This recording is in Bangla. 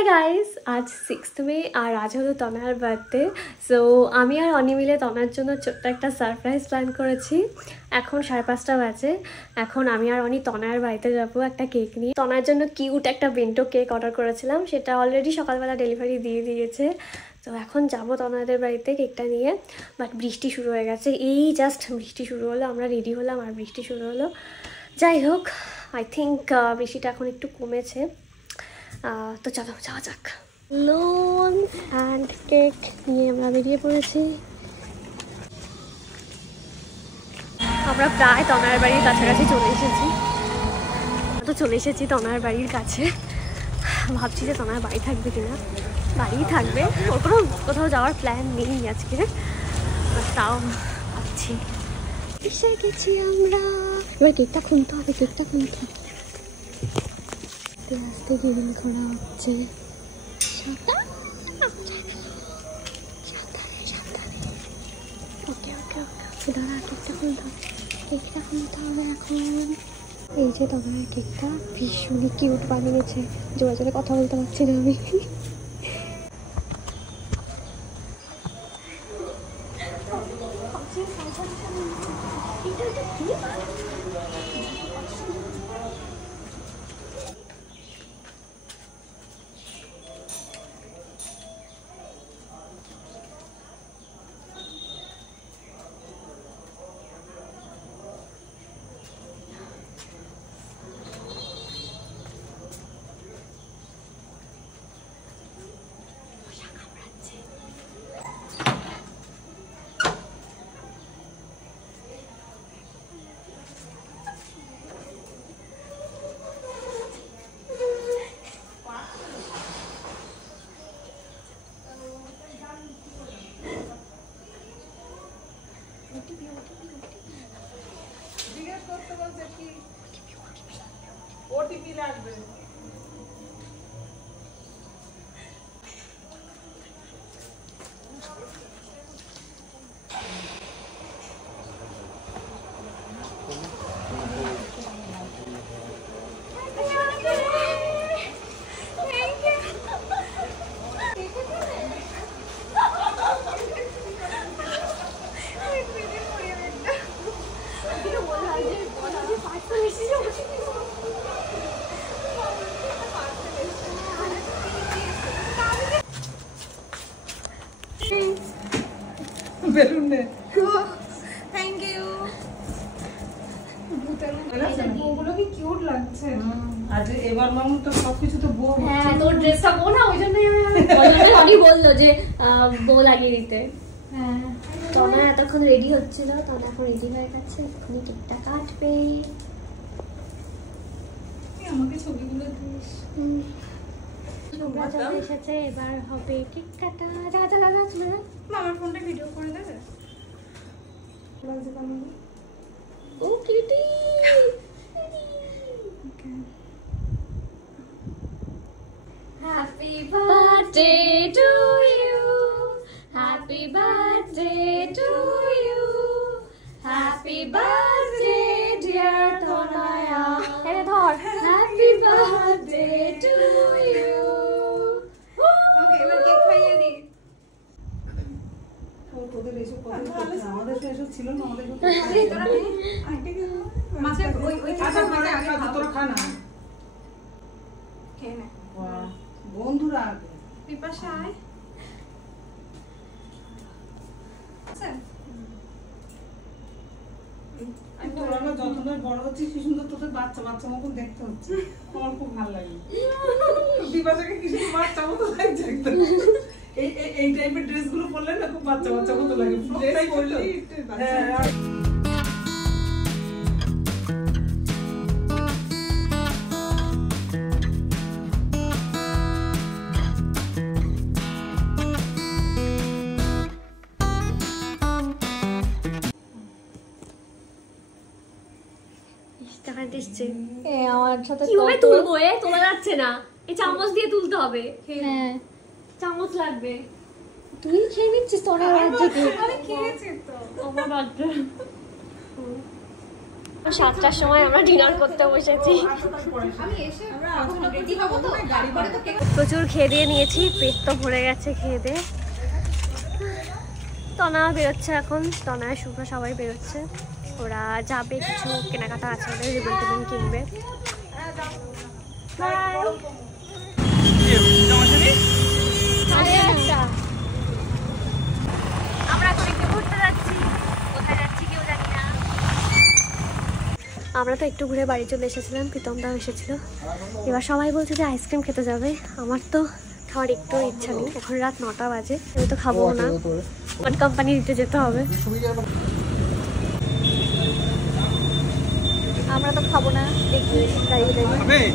हाय गाइस, आज 6 মে আর আজ হলো তনয়ার বার্থডে। সো আমি আর অনি মিলে তনয়ার জন্য ছোট্ট একটা সারপ্রাইজ প্ল্যান করেছি। এখন 5:30 বাজে। এখন আমি আর অনি তনয়ার বাড়িতে যাবো একটা কেক নিয়ে। তনয়ার জন্য কিউট একটা বেন্টো কেক অর্ডার করেছিলাম, সেটা অলরেডি সকালবেলা ডেলিভারি দিয়ে দিয়েছে। তো এখন যাবো তনয়াদের বাড়িতে কেকটা নিয়ে। বাট বৃষ্টি শুরু হয়ে গেছে, এই জাস্ট বৃষ্টি শুরু হলো, আমরা রেডি হলাম আর বৃষ্টি শুরু হলো। যাই হোক, আই থিঙ্ক বৃষ্টিটা এখন একটু কমেছে। তো চলো যাওয়া যাক। লোন অ্যান্ড কেক নিয়ে আমরা বেরিয়ে পড়েছি। আমরা প্রায় তনয়ার বাড়ির কাছাকাছি চলে এসেছি তনয়ার বাড়ির কাছে। ভাবছি যে তনয়ার বাড়ি থাকবে কিনা। বাড়িই থাকবে, ওর কোনো কোথাও যাওয়ার প্ল্যান নেই আজকে, তাও ভাবছি। এসে গেছি আমরা, এবার কেকটা খুলতে হবে। আস্তে রিভিল করা হচ্ছে। কেকটা খুলতে হবে এখন। এই যে তোমার কেকটা ভীষণই কিউট বানিয়েছে, জোরে জোরে কথা বলতে পারছি না আমি। ওটিপি লাগবে। বেলুন নে। Thank you. বউগুলো কি কিউট লাগছে। আজ এবার মামু তো সবকিছু তো বউ। হ্যাঁ, তোর ড্রেসটা বউ না, ওই জন্যই অনি বললো যে বউ লাগিয়ে দিতে। হ্যাঁ, তনয়া এতক্ষণ রেডি হচ্ছিল, তনয়া এখন রেডি হয়ে গেছে, এক্ষুনি কেকটা কাটবে। আমাকে ছবিগুলো দিস। এসেছে, এবার হবে কেক কাটা। যা চলে যা। আমার ফোনটা ভিডিও করে দেবে। ও cutie. Happy birthday to you. Happy birthday to you. Happy birthday dear Tonaya. এরে ধর। Happy birthday to you. ওকে, এবার কেক খাইয়ে দি। তোদের এসব কথা আমাদের তো এসব ছিল না, আমাদের তোরা নে আইটে কি মাছে ওই আচ্ছা মানে আগে তোরা খা না। খেয়ে নে। বাহ, বন্ধুরা আগে পিপাসা আয়। তোরা না যতটা বড় হচ্ছিস কি সুন্দর তোদের বাচ্চা মতন দেখতে হচ্ছে। আমার খুব ভালো লাগে। বিপাশাকে কি সুন্দর বাচ্চা মতো লাগছে একদম। এই টাইপের ড্রেসগুলো পরলে না খুব বাচ্চা মতো লাগে। ড্রেস পরলে হ্যাঁ। কিভাবে তুলবো? তোলা যাচ্ছে না, এই চামচ দিয়ে তুলতে হবে। হ্যাঁ, চামচ লাগবে। তুই খেয়ে নিচ্ছিস তোর? আমি খেয়েছি তো। আমার বাচ্চা 7টার সময় আমরা ডিনার করতে বসেছি। প্রচুর খেয়ে দিয়ে নিয়েছি, পেট তো ভরে গেছে খেয়ে দিয়ে। তনা বেরোচ্ছে এখন, তনা শুভ সবাই বেরোচ্ছে, ওরা যাবে, কিছু কেনাকাটা আছে ওদের, রিবন টিবন কিনবে। আমরা এখন একটু ঘুরতে যাচ্ছি, কোথায় যাচ্ছি কেউ জানি না। আমরা তো একটু ঘুরে বাড়ি চলে এসেছিলাম, প্রীতমদাও এসেছিল। এবার সবাই বলছে যে আইসক্রিম খেতে যাবে, আমার তো খাওয়ার একটু ইচ্ছা নেই। এখন রাত 9টা বাজে, আমি তো খাবো না, আমার কোম্পানি দিতে যেতে হবে। আমরা তো খাবো না, দেখি দাঁড়িয়ে দাঁড়িয়ে।